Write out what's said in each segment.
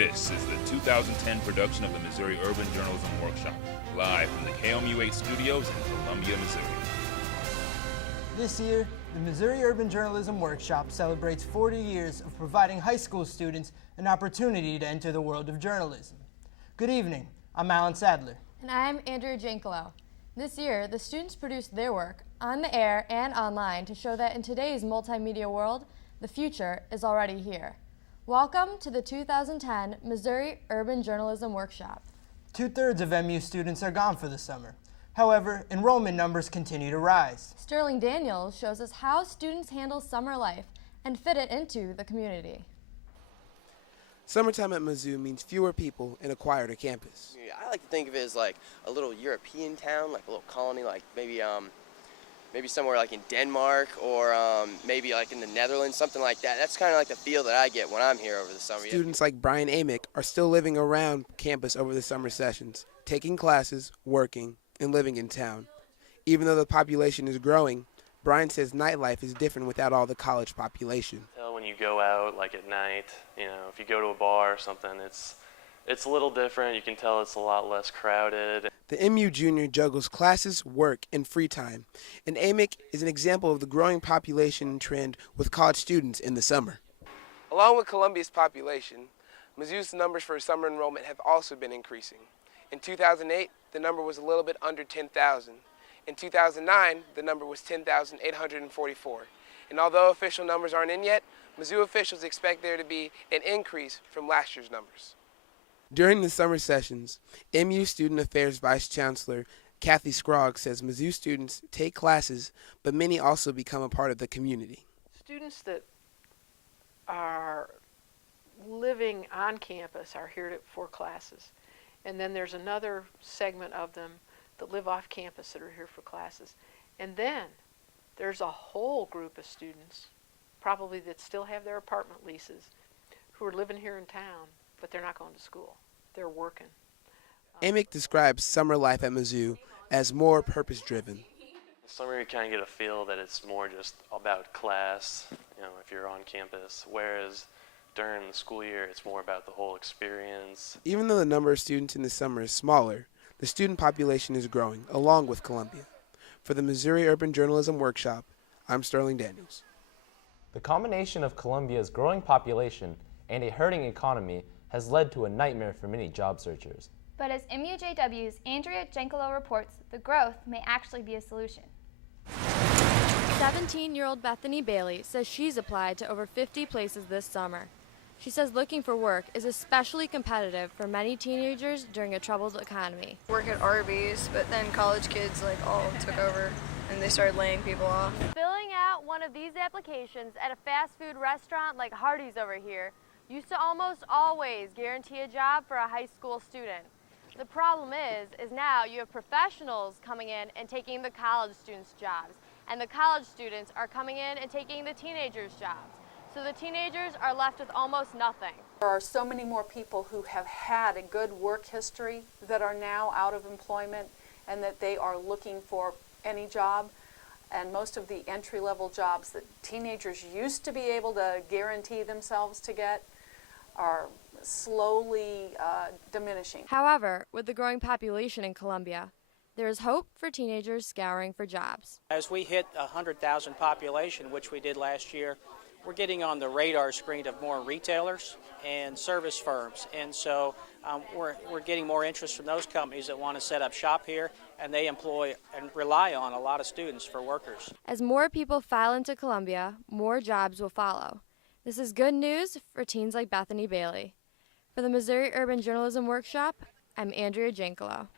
This is the 2010 production of the Missouri Urban Journalism Workshop, live from the KMUH studios in Columbia, Missouri. This year, the Missouri Urban Journalism Workshop celebrates 40 years of providing high school students an opportunity to enter the world of journalism. Good evening, I'm Alan Sadler. And I'm Andrea Jankalo. This year, the students produced their work on the air and online to show that in today's multimedia world, the future is already here. Welcome to the 2010 Missouri Urban Journalism Workshop. 2/3 of MU students are gone for the summer. However, enrollment numbers continue to rise. Sterling Daniels shows us how students handle summer life and fit it into the community. Summertime at Mizzou means fewer people and a quieter campus. I like to think of it as like a little European town, like a little colony, like maybe somewhere like in Denmark or maybe like in the Netherlands, something like that. That's kind of like the feel that I get when I'm here over the summer. Students like Brian Amick are still living around campus over the summer sessions, taking classes, working, and living in town. Even though the population is growing, Brian says nightlife is different without all the college population. When you go out, like at night, if you go to a bar or something, it's a little different. You can tell it's a lot less crowded. The MU Junior juggles classes, work, and free time, and Amick is an example of the growing population trend with college students in the summer. Along with Columbia's population, Mizzou's numbers for summer enrollment have also been increasing. In 2008, the number was a little bit under 10,000. In 2009, the number was 10,844. And although official numbers aren't in yet, Mizzou officials expect there to be an increase from last year's numbers. During the summer sessions, MU Student Affairs Vice Chancellor Kathy Scroggs says Mizzou students take classes, but many also become a part of the community. Students that are living on campus are here for classes. And then there's another segment of them that live off campus that are here for classes. And then there's a whole group of students, probably that still have their apartment leases, who are living here in town, but they're not going to school. They're working. Amick describes summer life at Mizzou as more purpose-driven. Summer, you kind of get a feel that it's more just about class, if you're on campus, whereas during the school year, it's more about the whole experience. Even though the number of students in the summer is smaller, the student population is growing, along with Columbia. For the Missouri Urban Journalism Workshop, I'm Sterling Daniels. The combination of Columbia's growing population and a hurting economy has led to a nightmare for many job searchers. But as MUJW's Andrea Jankalo reports, the growth may actually be a solution. 17-year-old Bethany Bailey says she's applied to over 50 places this summer. She says looking for work is especially competitive for many teenagers during a troubled economy. Work at Arby's, but then college kids all took over and they started laying people off. Filling out one of these applications at a fast food restaurant like Hardee's over here used to almost always guarantee a job for a high school student. The problem is now you have professionals coming in and taking the college students' jobs, and the college students are coming in and taking the teenagers' jobs. So the teenagers are left with almost nothing. There are so many more people who have had a good work history that are now out of employment and that they are looking for any job. And most of the entry-level jobs that teenagers used to be able to guarantee themselves to get are slowly diminishing. However, with the growing population in Columbia, there is hope for teenagers scouring for jobs. As we hit 100,000 population, which we did last year, we're getting on the radar screen of more retailers and service firms. And so we're getting more interest from those companies that want to set up shop here, and they employ and rely on a lot of students for workers. As more people file into Columbia, more jobs will follow. This is good news for teens like Bethany Bailey. For the Missouri Urban Journalism Workshop, I'm Andrea Jankalo.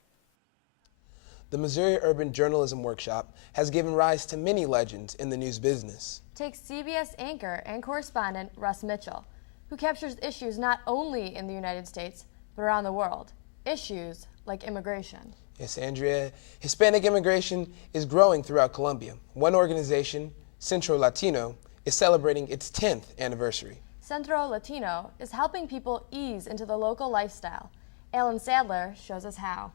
The Missouri Urban Journalism Workshop has given rise to many legends in the news business. Take CBS anchor and correspondent Russ Mitchell, who captures issues not only in the United States, but around the world. Issues like immigration. Yes, Andrea, Hispanic immigration is growing throughout Columbia. One organization, Centro Latino, is celebrating its 10th anniversary. Centro Latino is helping people ease into the local lifestyle. Alan Sadler shows us how.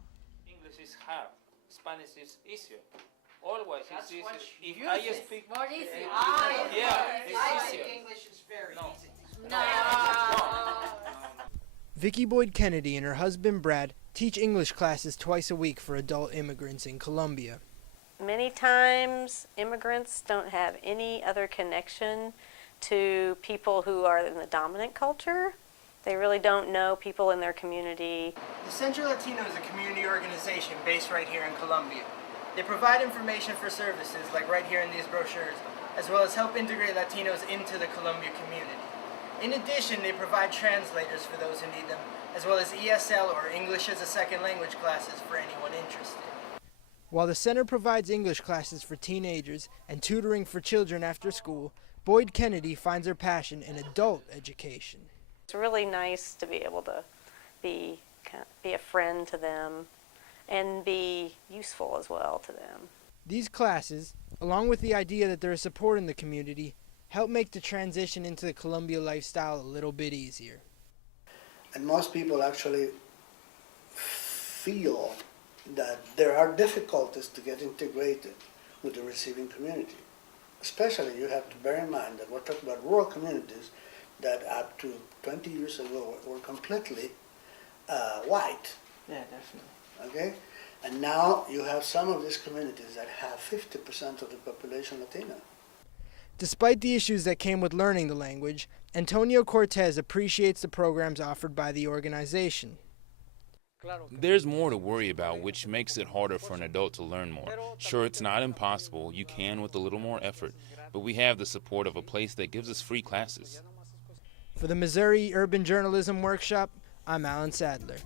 English is hard. Spanish is easier. Always it's easier. If I speak more easy. Yeah, it's I easier. think English is very easy. No. Vicki Boyd Kennedy and her husband Brad teach English classes twice a week for adult immigrants in Colombia. Many times immigrants don't have any other connection to people who are in the dominant culture. They really don't know people in their community. The Centro Latino is a community organization based right here in Colombia. They provide information for services like right here in these brochures, as well as help integrate Latinos into the Colombia community. In addition, they provide translators for those who need them, as well as ESL or English as a Second Language classes for anyone interested. While the center provides English classes for teenagers and tutoring for children after school, Boyd Kennedy finds her passion in adult education. It's really nice to be able to be a friend to them and be useful as well to them. These classes, along with the idea that there is support in the community, help make the transition into the Colombia lifestyle a little bit easier. And most people actually feel that there are difficulties to get integrated with the receiving community. Especially, you have to bear in mind that we're talking about rural communities that up to 20 years ago were completely white. Yeah, definitely. Okay? And now you have some of these communities that have 50% of the population Latino. Despite the issues that came with learning the language, Antonio Cortez appreciates the programs offered by the organization. There's more to worry about, which makes it harder for an adult to learn more. Sure, it's not impossible. You can with a little more effort. But we have the support of a place that gives us free classes. For the Missouri Urban Journalism Workshop, I'm Alan Sadler.